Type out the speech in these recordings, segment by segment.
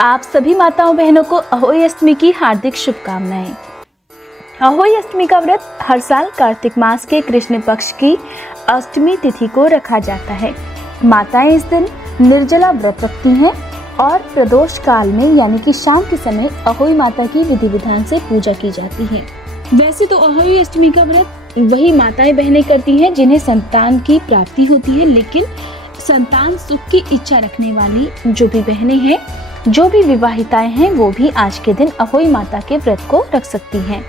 आप सभी माताओं बहनों को अहोई अष्टमी की हार्दिक शुभकामनाएं। अहोई अष्टमी का व्रत हर साल कार्तिक मास के कृष्ण पक्ष की अष्टमी तिथि को रखा जाता है। माताएं इस दिन निर्जला व्रत रखती हैं और प्रदोष काल में यानी कि शाम के समय अहोई माता की विधि विधान से पूजा की जाती है। वैसे तो अहोई अष्टमी का व्रत वही माताएं बहनें करती हैं जिन्हें संतान की प्राप्ति होती है, लेकिन संतान सुख की इच्छा रखने वाली जो भी बहनें हैं, जो भी विवाहिताएं हैं, वो भी आज के दिन अहोई माता के व्रत को रख सकती हैं।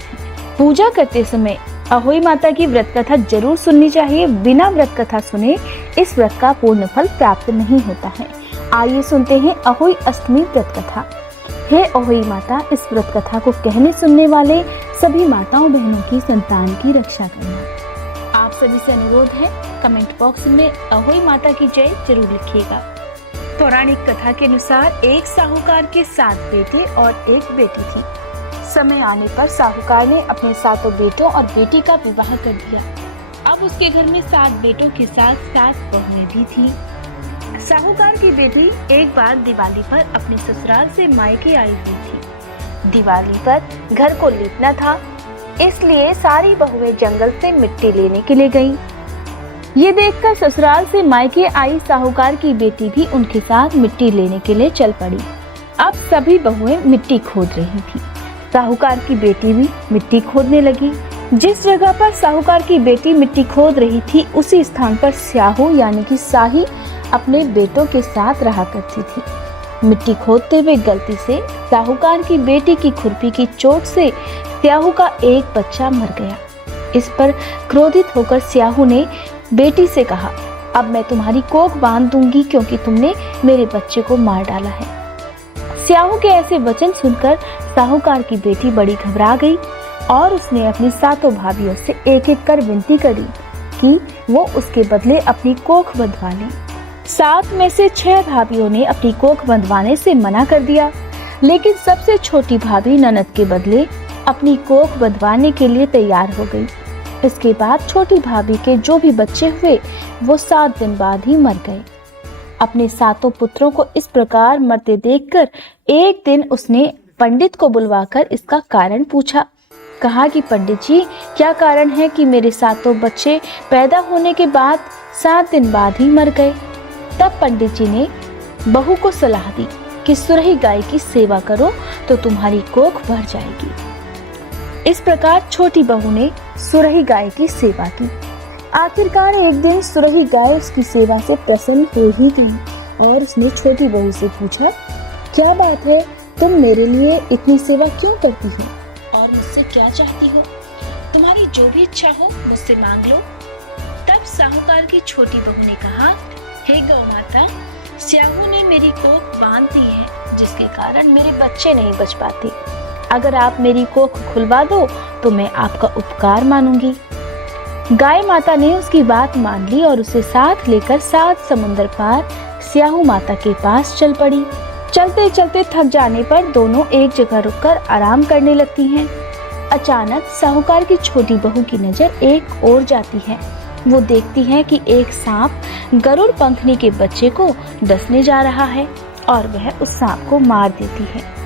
पूजा करते समय अहोई माता की व्रत कथा जरूर सुननी चाहिए। बिना व्रत कथा सुने इस व्रत का पूर्ण फल प्राप्त नहीं होता है। आइए सुनते हैं अहोई अष्टमी व्रत कथा। हे अहोई माता, इस व्रत कथा को कहने सुनने वाले सभी माताओं बहनों की संतान की रक्षा करना। आप सभी से अनुरोध है, कमेंट बॉक्स में अहोई माता की जय जरूर लिखिएगा। पौराणिक कथा के अनुसार एक साहूकार के 7 बेटे और एक बेटी थी। समय आने पर साहूकार ने अपने 7 बेटों और बेटी का विवाह कर दिया। अब उसके घर में 7 बेटों के साथ 7 बहुएं भी थी। साहूकार की बेटी एक बार दिवाली पर अपने ससुराल से मायके आई हुई थी। दिवाली पर घर को लीपना था, इसलिए सारी बहुएं जंगल से मिट्टी लेने के लिए गईं। ये देखकर ससुराल से मायके आई साहूकार की बेटी भी उनके साथ मिट्टी लेने के लिए चल पड़ी। अब सभी बहुएं मिट्टी खोद रही थी। साहूकार की बेटी भी मिट्टी खोदने लगी। जिस जगह पर साहूकार की बेटी मिट्टी खोद रही थी, उसी स्थान पर स्याहू यानी कि साही अपने बेटों के साथ रहा करती थी। मिट्टी खोदते हुए गलती से साहूकार की बेटी की खुरपी की चोट से स्याहू का एक बच्चा मर गया। इस पर क्रोधित होकर स्याहू ने बेटी से कहा, अब मैं तुम्हारी कोख बांध दूंगी क्योंकि तुमने मेरे बच्चे को मार डाला है। स्याहू के ऐसे वचन सुनकर साहूकार की बेटी बड़ी घबरा गई और उसने अपनी 7 भाभियों से एक एक कर विनती करी कि वो उसके बदले अपनी कोख बंधवा लें। 7 में से 6 भाभियों ने अपनी कोख बंधवाने से मना कर दिया, लेकिन सबसे छोटी भाभी ननद के बदले अपनी कोख बंधवाने के लिए तैयार हो गई। इसके बाद छोटी भाभी के जो भी बच्चे हुए वो 7 दिन बाद ही मर गए। अपने 7 पुत्रों को इस प्रकार मरते देखकर एक दिन उसने पंडित को बुलवाकर इसका कारण पूछा। कहा कि पंडित जी, क्या कारण है कि मेरे 7 बच्चे पैदा होने के बाद 7 दिन बाद ही मर गए। तब पंडित जी ने बहू को सलाह दी कि सुरही गाय की सेवा करो तो तुम्हारी कोख बढ़ जाएगी। इस प्रकार छोटी बहू ने सुरही गाय की सेवा की। आखिरकार एक दिन सुरही गाय उसकी सेवा से प्रसन्न हो ही गई और उसने छोटी बहू से पूछा, क्या बात है, तुम मेरे लिए इतनी सेवा क्यों करती हो और मुझसे क्या चाहती हो? तुम्हारी जो भी इच्छा हो मुझसे मांग लो। तब साहूकार की छोटी बहू ने कहा, हे गौ माता, स्याहू ने मेरी कोख बांध दी है जिसके कारण मेरे बच्चे नहीं बच पाते। अगर आप मेरी कोख खुलवा दो तो मैं आपका उपकार मानूंगी। गाय माता ने उसकी बात मान ली और उसे साथ लेकर 7 समुंदर पार स्याहू माता के पास चल पड़ी। चलते चलते थक जाने पर दोनों एक जगह रुककर आराम करने लगती हैं। अचानक साहूकार की छोटी बहू की नजर एक ओर जाती है। वो देखती है कि एक सांप गरुड़ पंखनी के बच्चे को डसने जा रहा है और वह उस सांप को मार देती है।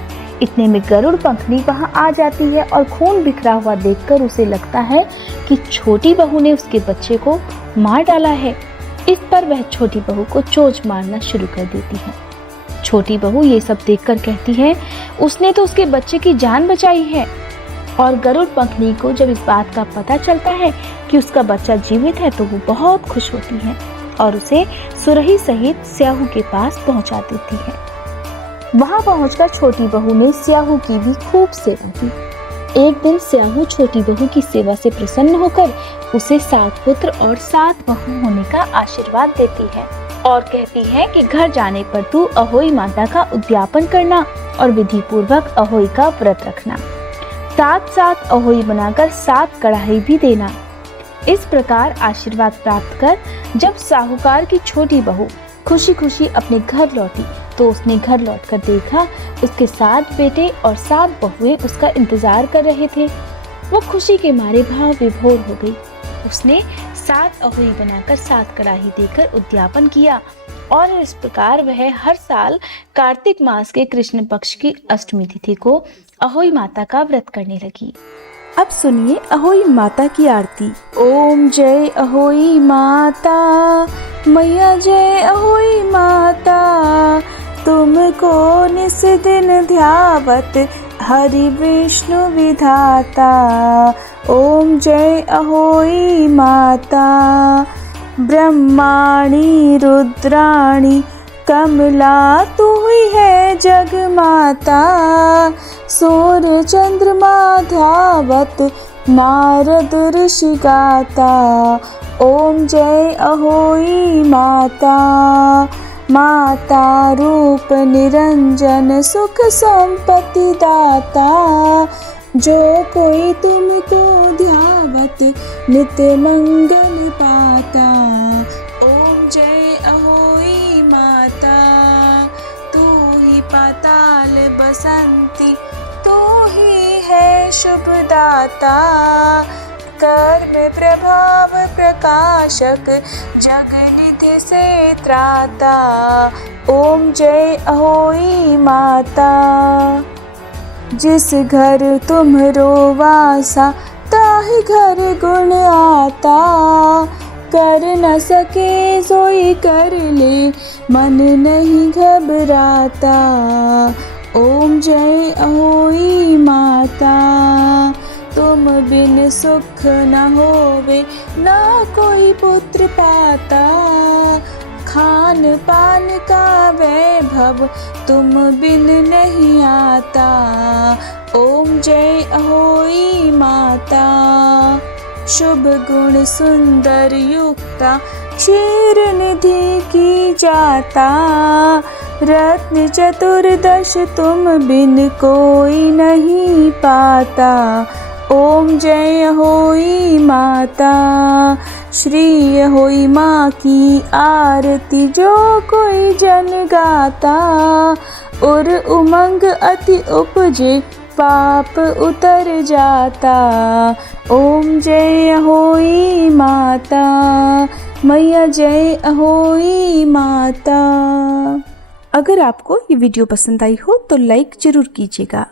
इतने में गरुड़ पंखनी वहां आ जाती है और खून बिखरा हुआ देखकर उसे लगता है कि छोटी बहू ने उसके बच्चे को मार डाला है। इस पर वह छोटी बहू को चोंच मारना शुरू कर देती है। छोटी बहू ये सब देखकर कहती है, उसने तो उसके बच्चे की जान बचाई है। और गरुड़ पंखनी को जब इस बात का पता चलता है कि उसका बच्चा जीवित है तो वो बहुत खुश होती है और उसे सुरही सहित स्याहू के पास पहुंचा देती है। वहां पहुंचकर छोटी बहू ने स्याहू की भी खूब सेवा की। एक दिन स्याहू छोटी बहू की सेवा से प्रसन्न होकर उसे 7 पुत्र और 7 बहू होने का आशीर्वाद देती है और कहती है कि घर जाने पर तू अहोई माता का उद्यापन करना और विधि पूर्वक अहोई का व्रत रखना। 7 अहोई बनाकर 7 कढ़ाई भी देना। इस प्रकार आशीर्वाद प्राप्त कर जब साहूकार की छोटी बहू खुशी खुशी अपने घर लौटी तो उसने घर लौटकर देखा उसके 7 बेटे और 7 बहुएं उसका इंतजार कर रहे थे। वो खुशी के मारे भाव विभोर हो गई। उसने 7 अहोई बनाकर 7 कढ़ाई देकर उद्यापन किया और इस प्रकार वह हर साल कार्तिक मास के कृष्ण पक्ष की अष्टमी तिथि को अहोई माता का व्रत करने लगी। अब सुनिए अहोई माता की आरती। ओम जय अहोई माता, मैया जय अहोई माता, तुमको निस दिन ध्यावत हरि विष्णु विधाता। ओम जय अहोई माता, ब्रह्माणी रुद्राणी कमला तू ही है जग माता, सूर्य चंद्रमा ध्यावत नारद ऋषि गाता। ओम जय अहोई माता, माता रूप निरंजन सुख संपत्ति दाता, जो कोई तुमको ध्यावत नित्य मंगल पाता। ओम जय अहोई माता, तू ही पाताल बसंती, तू ही है शुभ दाता, कर्म प्रभाव प्रकाशक जग निधि से त्राता। ओम जय अहोई माता, जिस घर तुम्हरो वासा ताहि घर गुण आता, कर न सके सोई कर ले मन नहीं घबराता। ओम जय अहोई माता, तुम बिन सुख न होवे ना कोई पुत्र पाता, खान पान का वैभव तुम बिन नहीं आता। ओम जय अहोई माता, शुभ गुण सुंदर युक्ता क्षीर निधि की जाता, रत्न चतुर्दश तुम बिन कोई नहीं पाता। ओम जय अहोई माता, श्री अहोई माँ की आरती जो कोई जन गाता, और उमंग अति उपजे पाप उतर जाता। ओम जय अहोई माता, मैया जय अहोई माता। अगर आपको ये वीडियो पसंद आई हो तो लाइक जरूर कीजिएगा।